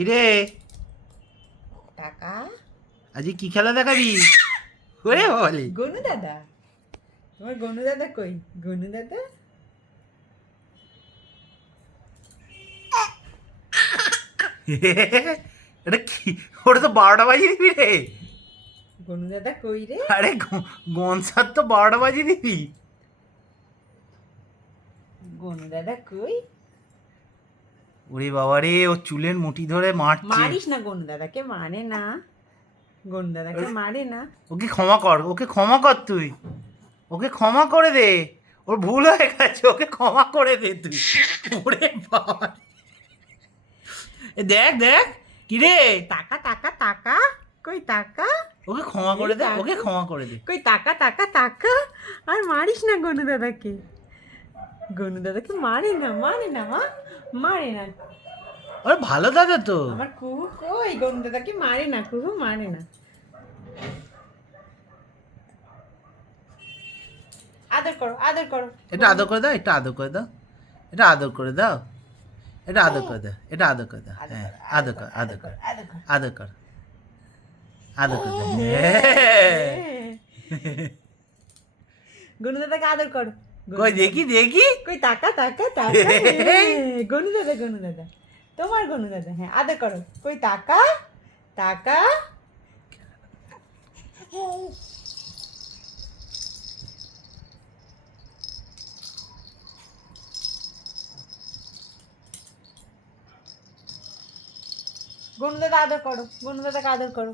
কিরে টাকা আজকে কি খেলা দেখাবি? ওরে বলে গনু দাদা, তোমার গনু দাদা কই? গনু দাদা এটা কি? ওটা তো 12টা বাজিয়ে দিবি রে। গনু দাদা কই রে? আরে গনসার তো 12টা বাজিয়ে দিবি। গনু দাদা কই? ওরে বাবা রে, ও চুলের মুঠি ধরে মারছে। মারিস না, গনু দাদাকে মারে না, গনু দাদাকে মারে না। ওকে ক্ষমা কর, ওকে ক্ষমা কর তুই, ওকে ক্ষমা করে দে। ওর ভুল হয়ে গেছে, ওকে ক্ষমা করে দে তুই। ওরে বাবা, দেখ দেখ কিরে, টাকা টাকা টাকা কই? টাকা ওকে ক্ষমা করে দে, ওকে ক্ষমা করে দে। কই? টাকা টাকা টাকা। আর মারিস না গনু দাদাকে, গনু দাদাকে মারে না, মারে না মা, মারে না। ওরে ভালো দাদা তো। আমার কুহু কই? গনু দাদাকে মারে না, কুহু মারে না। আদর করো, আদর করো। এটা আদর করে দাও, এটা আদর করে দাও, এটা আদর করে দাও, এটা আদর করে দাও, এটা আদর করে দাও। হ্যাঁ আদর কর, আদর কর, আদর করো। আদর কর, আদর কর। গনু দাদাকে আদর করো। কই দেখি দেখি। কই? টাকা টাকা টাকা। গনু দাদা, গনু দাদা, তোমার গনু দাদা। হ্যাঁ আদর করো। কই? টাকা টাকা। গনু দাদা আদর করো, গনু দাদাকে আদর করো।